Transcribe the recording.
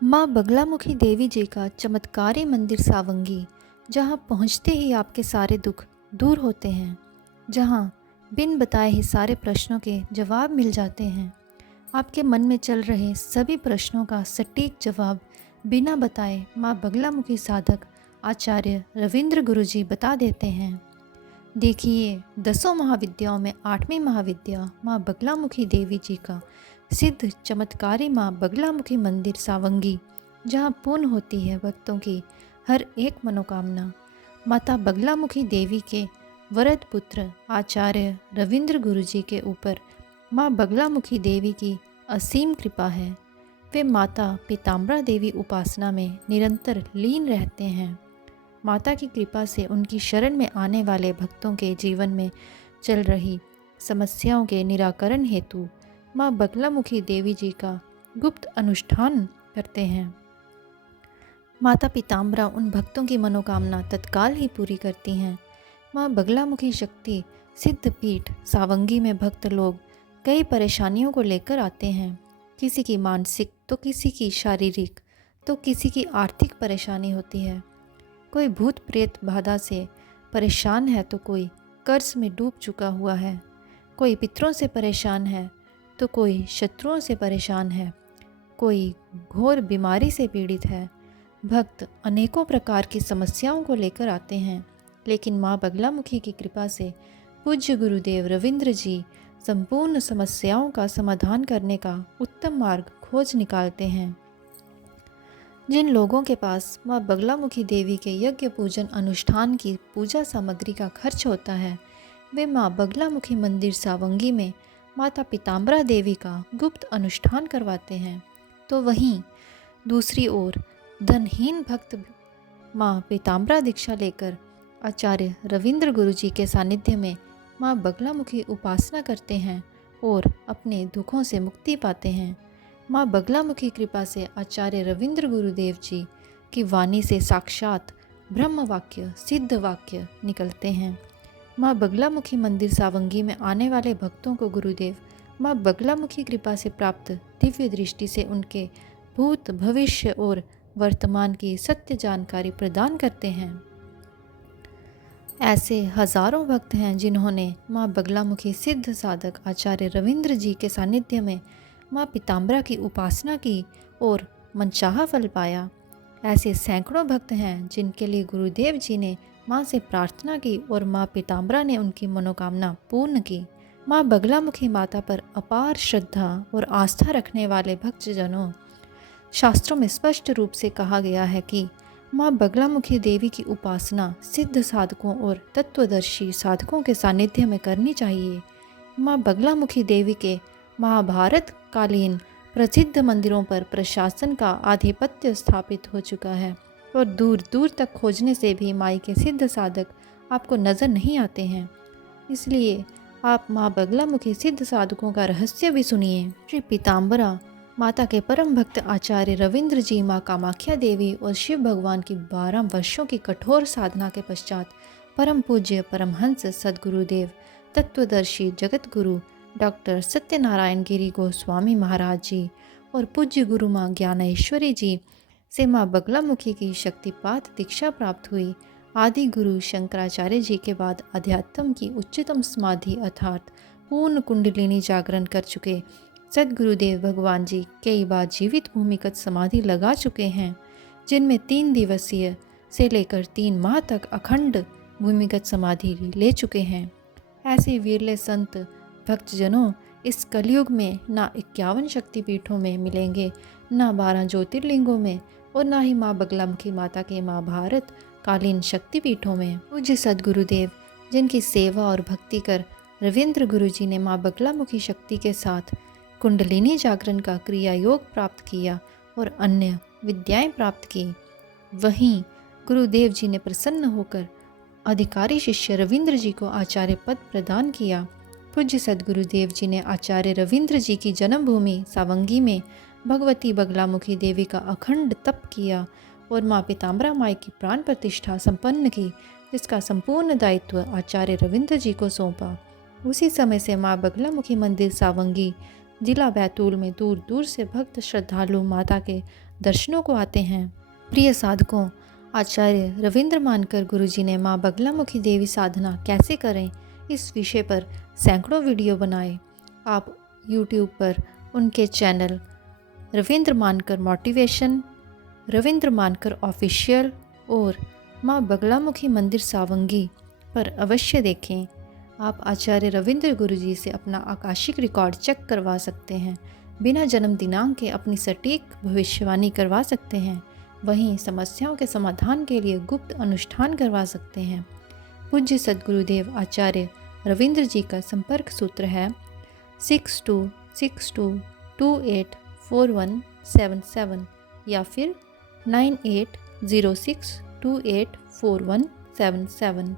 माँ बगलामुखी देवी जी का चमत्कारी मंदिर सावंगी, जहाँ पहुँचते ही आपके सारे दुख दूर होते हैं, जहाँ बिन बताए ही सारे प्रश्नों के जवाब मिल जाते हैं। आपके मन में चल रहे सभी प्रश्नों का सटीक जवाब बिना बताए माँ बगलामुखी साधक आचार्य रविंद्र गुरुजी बता देते हैं। देखिए, 10 महाविद्याओं में 8वीं महाविद्या माँ बगलामुखी देवी जी का सिद्ध चमत्कारी माँ बगलामुखी मंदिर सावंगी, जहाँ पूर्ण होती है भक्तों की हर एक मनोकामना। माता बगलामुखी देवी के वरद पुत्र आचार्य रविंद्र गुरुजी के ऊपर माँ बगलामुखी देवी की असीम कृपा है। वे माता पीताम्बरा देवी उपासना में निरंतर लीन रहते हैं। माता की कृपा से उनकी शरण में आने वाले भक्तों के जीवन में चल रही समस्याओं के निराकरण हेतु माँ बगलामुखी देवी जी का गुप्त अनुष्ठान करते हैं। माता पीताम्बरा उन भक्तों की मनोकामना तत्काल ही पूरी करती हैं। माँ बगलामुखी शक्ति सिद्ध पीठ सावंगी में भक्त लोग कई परेशानियों को लेकर आते हैं। किसी की मानसिक, तो किसी की शारीरिक, तो किसी की आर्थिक परेशानी होती है। कोई भूत प्रेत बाधा से परेशान है, तो कोई कर्ज में डूब चुका हुआ है, कोई पितरों से परेशान है, तो कोई शत्रुओं से परेशान है, कोई घोर बीमारी से पीड़ित है। भक्त अनेकों प्रकार की समस्याओं को लेकर आते हैं, लेकिन माँ बगलामुखी की कृपा से पूज्य गुरुदेव रविंद्र जी संपूर्ण समस्याओं का समाधान करने का उत्तम मार्ग खोज निकालते हैं। जिन लोगों के पास माँ बगलामुखी देवी के यज्ञ पूजन अनुष्ठान की पूजा सामग्री का खर्च होता है, वे माँ बगलामुखी मंदिर सावंगी में माता पीताम्बरा देवी का गुप्त अनुष्ठान करवाते हैं। तो वहीं दूसरी ओर धनहीन भक्त माँ पीताम्बरा दीक्षा लेकर आचार्य रविंद्र गुरुजी के सानिध्य में माँ बगलामुखी उपासना करते हैं और अपने दुखों से मुक्ति पाते हैं। माँ बगलामुखी कृपा से आचार्य रविंद्र गुरुदेव जी की वाणी से साक्षात ब्रह्म वाक्य, सिद्ध वाक्य निकलते हैं। माँ बगलामुखी मंदिर सावंगी में आने वाले भक्तों को गुरुदेव माँ बगलामुखी कृपा से प्राप्त दिव्य दृष्टि से उनके भूत, भविष्य और वर्तमान की सत्य जानकारी प्रदान करते हैं। ऐसे हजारों भक्त हैं जिन्होंने माँ बगलामुखी सिद्ध साधक आचार्य रविंद्र जी के सानिध्य में माँ पीताम्बरा की उपासना की और मनचाहा फल पाया। ऐसे सैकड़ों भक्त हैं जिनके लिए गुरुदेव जी ने माँ से प्रार्थना की और माँ पीताम्बरा ने उनकी मनोकामना पूर्ण की। माँ बगलामुखी माता पर अपार श्रद्धा और आस्था रखने वाले भक्तजनों, शास्त्रों में स्पष्ट रूप से कहा गया है कि माँ बगलामुखी देवी की उपासना सिद्ध साधकों और तत्वदर्शी साधकों के सानिध्य में करनी चाहिए। माँ बगलामुखी देवी के महाभारत कालीन प्रसिद्ध मंदिरों पर प्रशासन का आधिपत्य स्थापित हो चुका है और दूर दूर तक खोजने से भी माई के सिद्ध साधक आपको नज़र नहीं आते हैं। इसलिए आप माँ बगलामुखी सिद्ध साधकों का रहस्य भी सुनिए। श्री पीताम्बरा माता के परम भक्त आचार्य रविंद्र जी माँ कामाख्या देवी और शिव भगवान की 12 वर्षों की कठोर साधना के पश्चात परम पूज्य परमहंस सद्गुरुदेव तत्वदर्शी जगत गुरु डॉक्टर सत्यनारायण गिरी गोस्वामी महाराज जी और पूज्य गुरु माँ ज्ञानेश्वरी जी से माँ बगलामुखी की शक्तिपात दीक्षा प्राप्त हुई। आदि गुरु शंकराचार्य जी के बाद अध्यात्म की उच्चतम समाधि अर्थात पूर्ण कुंडलिनी जागरण कर चुके सद्गुरुदेव भगवान जी कई बार जीवित भूमिगत समाधि लगा चुके हैं, जिनमें 3 दिवसीय से लेकर 3 माह तक अखंड भूमिगत समाधि ले चुके हैं। ऐसे वीरले संत भक्तजनों इस कलयुग में ना 51 शक्तिपीठों में मिलेंगे, ना 12 ज्योतिर्लिंगों में और ना ही माँ बगलामुखी माता के महाभारत कालीन शक्तिपीठों में। पूज्य सद्गुरुदेव जिनकी सेवा और भक्ति कर रविंद्र गुरुजी ने माँ बगलामुखी शक्ति के साथ कुंडलिनी जागरण का क्रिया योग प्राप्त किया और अन्य विद्याएं प्राप्त की। वहीं गुरुदेव जी ने प्रसन्न होकर अधिकारी शिष्य रविंद्र जी को आचार्य पद प्रदान किया। पूज्य सद्गुरुदेव जी ने आचार्य रविंद्र जी की जन्मभूमि सावंगी में भगवती बगलामुखी देवी का अखंड तप किया और माँ पीताम्बरा माई की प्राण प्रतिष्ठा संपन्न की, जिसका संपूर्ण दायित्व आचार्य रविंद्र जी को सौंपा। उसी समय से माँ बगलामुखी मंदिर सावंगी जिला बैतूल में दूर दूर से भक्त श्रद्धालु माता के दर्शनों को आते हैं। प्रिय साधकों, आचार्य रविंद्र मानकर गुरुजी ने माँ बगलामुखी देवी साधना कैसे करें इस विषय पर सैकड़ों वीडियो बनाए। आप YouTube पर उनके चैनल रविंद्र मानकर मोटिवेशन, रविंद्र मानकर ऑफिशियल और माँ बगलामुखी मंदिर सावंगी पर अवश्य देखें। आप आचार्य रविंद्र गुरुजी से अपना आकाशिक रिकॉर्ड चेक करवा सकते हैं, बिना जन्म दिनांक के अपनी सटीक भविष्यवाणी करवा सकते हैं। वहीं समस्याओं के समाधान के लिए गुप्त अनुष्ठान करवा सकते हैं। पूज्य सद्गुरुदेव आचार्य रविंद्र जी का संपर्क सूत्र है 6262284177 या फिर 9806284177।